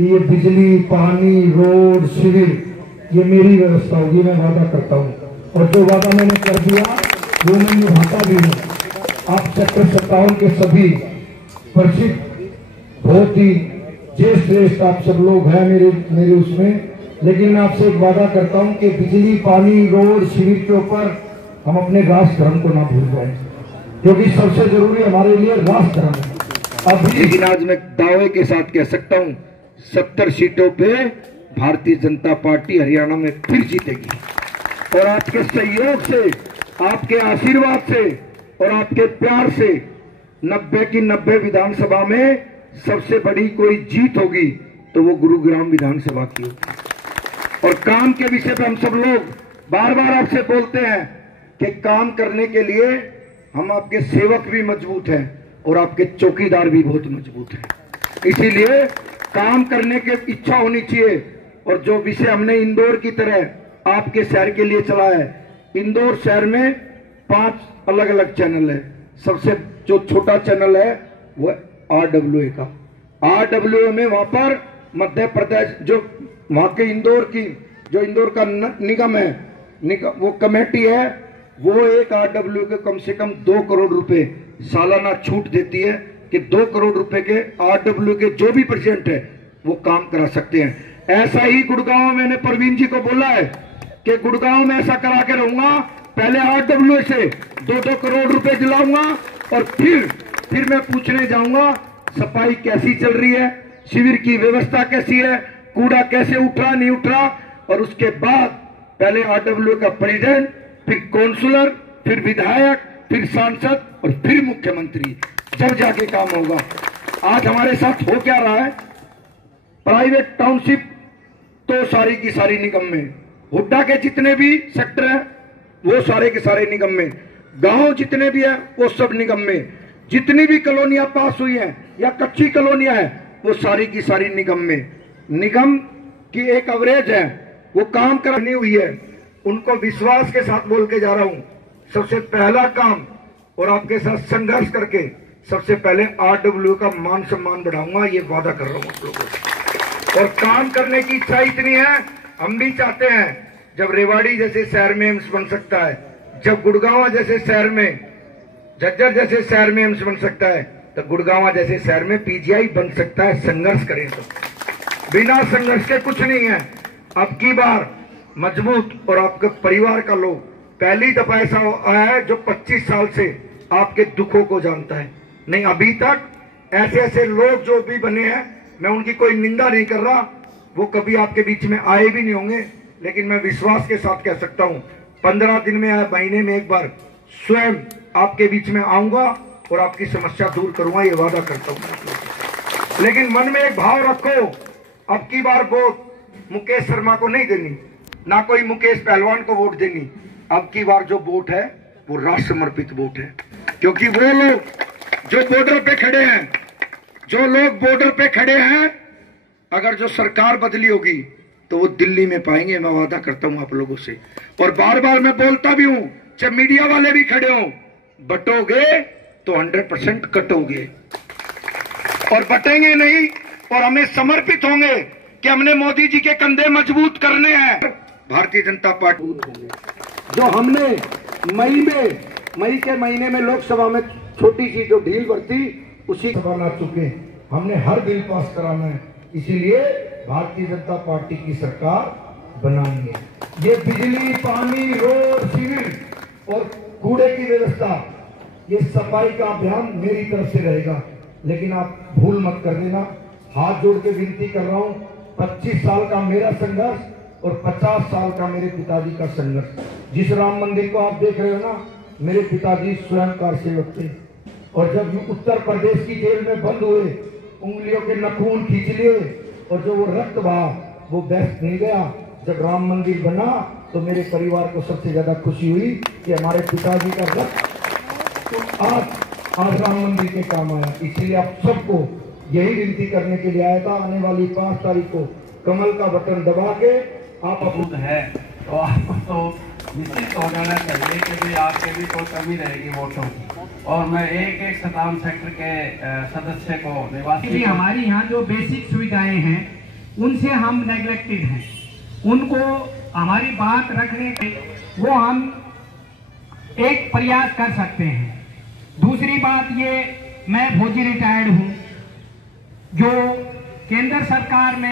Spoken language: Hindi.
कि ये बिजली, पानी, रोड, सिविल ये मेरी व्यवस्था होगी, मैं वादा करता हूँ। और जो वादा मैंने कर दिया वो मैं निभाता भी हूँ। आप सेक्टर 57 के सभी प्रसिद्ध, बहुत ही श्रेष्ठ आप सब लोग हैं मेरे उसमें, लेकिन मैं आपसे एक वादा करता हूँ कि बिजली, पानी, रोड, सिविल के ऊपर हम अपने राष्ट्र धर्म को ना भूल जाए, क्योंकि सबसे जरूरी हमारे लिए राष्ट्र धर्म है। अभी लेकिन आज मैं दावे के साथ कह सकता हूँ 70 सीटों पे भारतीय जनता पार्टी हरियाणा में फिर जीतेगी। और आपके सहयोग से, आपके आशीर्वाद से और आपके प्यार से 90 की 90 विधानसभा में सबसे बड़ी कोई जीत होगी तो वो गुरुग्राम विधानसभा की होगी। और काम के विषय पे हम सब लोग बार बार आपसे बोलते हैं कि काम करने के लिए हम आपके सेवक भी मजबूत हैं और आपके चौकीदार भी बहुत मजबूत हैं। इसीलिए काम करने की इच्छा होनी चाहिए। और जो विषय हमने इंदौर की तरह आपके शहर के लिए चला है, इंदौर शहर में 5 अलग अलग चैनल है। सबसे जो छोटा चैनल है वो RWA का, RWA में वहां पर मध्य प्रदेश जो वहां के इंदौर की जो इंदौर का निगम है, वो कमेटी है, वो एक RWA के कम से कम 2 करोड़ रुपए सालाना छूट देती है कि 2 करोड़ रुपए के RWA के जो भी प्रेसिडेंट है वो काम करा सकते हैं। ऐसा ही गुड़गांव में मैंने प्रवीण जी को बोला है कि गुड़गांव में ऐसा करा के रहूंगा, पहले RWA से 2-2 करोड़ रुपए दिलाऊंगा और फिर मैं पूछने जाऊंगा सफाई कैसी चल रही है, शिविर की व्यवस्था कैसी है, कूड़ा कैसे उठ रहा नहीं उठ रहा। और उसके बाद पहले RWA का प्रेसिडेंट, फिर काउंसलर, फिर विधायक, फिर सांसद और फिर मुख्यमंत्री, जब जाके काम होगा। आज हमारे साथ हो क्या रहा है, प्राइवेट टाउनशिप तो सारी की सारी निगम में, हुड्डा के जितने भी सेक्टर हैं वो सारे के सारे निगम में, गांव जितने भी हैं वो सब निगम में, जितनी भी कॉलोनियां पास हुई हैं या कच्ची कॉलोनियां हैं वो सारी की सारी निगम में। निगम की एक एवरेज है वो काम करनी हुई है। उनको विश्वास के साथ बोल के जा रहा हूं, सबसे पहला काम और आपके साथ संघर्ष करके सबसे पहले RWA का मान सम्मान बढ़ाऊंगा, ये वादा कर रहा हूं आप लोगों से। और काम करने की इच्छा इतनी है, हम भी चाहते हैं जब रेवाड़ी जैसे शहर में एम्स बन सकता है, जब गुड़गांव जैसे शहर में, झज्जर जैसे शहर में एम्स बन सकता है, तो गुड़गांव जैसे शहर में PGI बन सकता है। संघर्ष करें तो, बिना संघर्ष के कुछ नहीं है। अब की बार मजबूत और आपके परिवार का लोग, पहली दफा ऐसा आया है जो 25 साल से आपके दुखों को जानता है। नहीं, अभी तक ऐसे ऐसे लोग जो भी बने हैं, मैं उनकी कोई निंदा नहीं कर रहा, वो कभी आपके बीच में आए भी नहीं होंगे, लेकिन मैं विश्वास के साथ कह सकता हूं 15 दिन में या महीने में एक बार स्वयं आपके बीच में आऊंगा और आपकी समस्या दूर करूंगा, ये वादा करता हूं। लेकिन मन में एक भाव रखो, अब की बार वोट मुकेश शर्मा को नहीं देनी, ना कोई मुकेश पहलवान को वोट देनी। अब की बार जो वोट है वो राष्ट्र समर्पित वोट है, क्योंकि वो लोग जो बॉर्डर पे खड़े हैं, जो लोग बॉर्डर पे खड़े हैं, अगर जो सरकार बदली होगी तो वो दिल्ली में पाएंगे, मैं वादा करता हूं आप लोगों से। और बार बार मैं बोलता भी हूं, जब मीडिया वाले भी खड़े हो, बटोगे तो 100% कटोगे, और बटेंगे नहीं। और हमें समर्पित होंगे कि हमने मोदी जी के कंधे मजबूत करने हैं। भारतीय जनता पार्टी जो हमने मई के महीने में लोकसभा में छोटी सी जो ढील बरती, उसी बना चुके, हमने हर बिल पास कराना है। इसीलिए भारतीय जनता पार्टी की सरकार बनाएंगे। ये बिजली, पानी, रोड, सिविल और कूड़े की व्यवस्था, ये सफाई का अभियान मेरी तरफ से रहेगा, लेकिन आप भूल मत कर देना। हाथ जोड़ के विनती कर रहा हूं, 25 साल का मेरा संघर्ष और 50 साल का मेरे पिताजी का संघर्ष। जिस राम मंदिर को आप देख रहे हो ना, मेरे पिताजी स्वयं कार सेवक थे, और जब उत्तर प्रदेश की जेल में बंद हुए, उंगलियों के नखून खींच लिए और जो वो रक्त बहा वो बेस्ट नहीं गया। जब राम मंदिर बना तो मेरे परिवार को सबसे ज्यादा खुशी हुई कि हमारे पिताजी का रक्त तो आज राम मंदिर के काम आया। इसीलिए आप सबको यही विनती करने के लिए आया था, आने वाली 5 तारीख को कमल का बटन दबा के आप अपना है तो आपको तो निश्चित हो जाना चाहिए कि भी आपके भी कोई कमी रहेगी वोटों की। और मैं एक 57 सेक्टर के सदस्य को निवासी, हमारी यहाँ जो बेसिक सुविधाएं हैं उनसे हम नेग्लेक्टेड हैं। उनको हमारी बात रखने के वो हम एक प्रयास कर सकते हैं। दूसरी बात ये, मैं फौजी रिटायर्ड हूं, जो केंद्र सरकार में